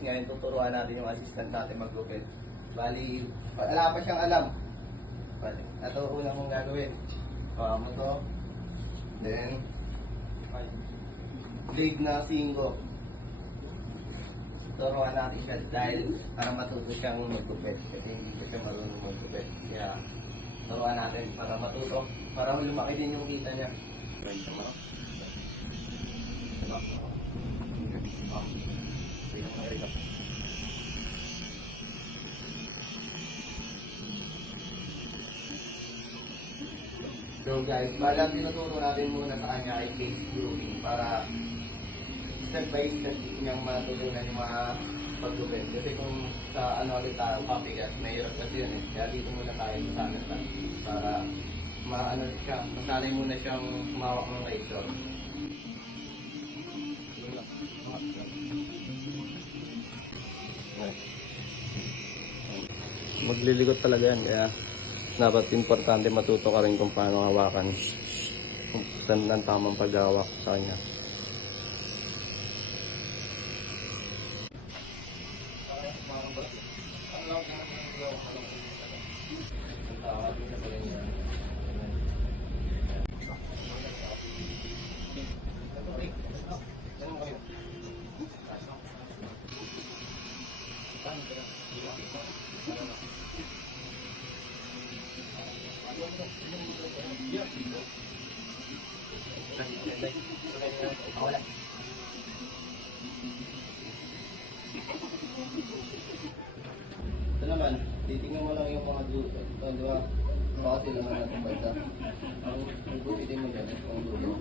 Ngayon tuturuan natin yung assistant natin maggupit. Bali, wala pa siyang alam. Bali, ito una mong gagawin. Hawa mo to. Then, blade na 5. Turuan natin siya dahil para matuto siyang maggupit. Kasi hindi ko siya marunong maggupit. Kaya, turuan natin para matuto. Para lumaki din yung kita niya. So guys, balang tinuturo natin muna sa kanya ay case grooming para step by step niyang matutunan yung mga paggupit. Kasi kung sa ano ulit tayo, papigas, mahirap kasi yun eh. Kaya dito muna tayo sa amin para maano siya, masanay muna siyang humawak ng razor. Magliligot talaga yan, kaya dapat importante matuto ka rin kung paano hawakan, kung saan ang tamang paghawak sa kanya. Ito naman, titignan mo lang yung mga dulo. Ito, di ba? Baka sila naman natin basta. Ang buti mo dyan, ang dulo.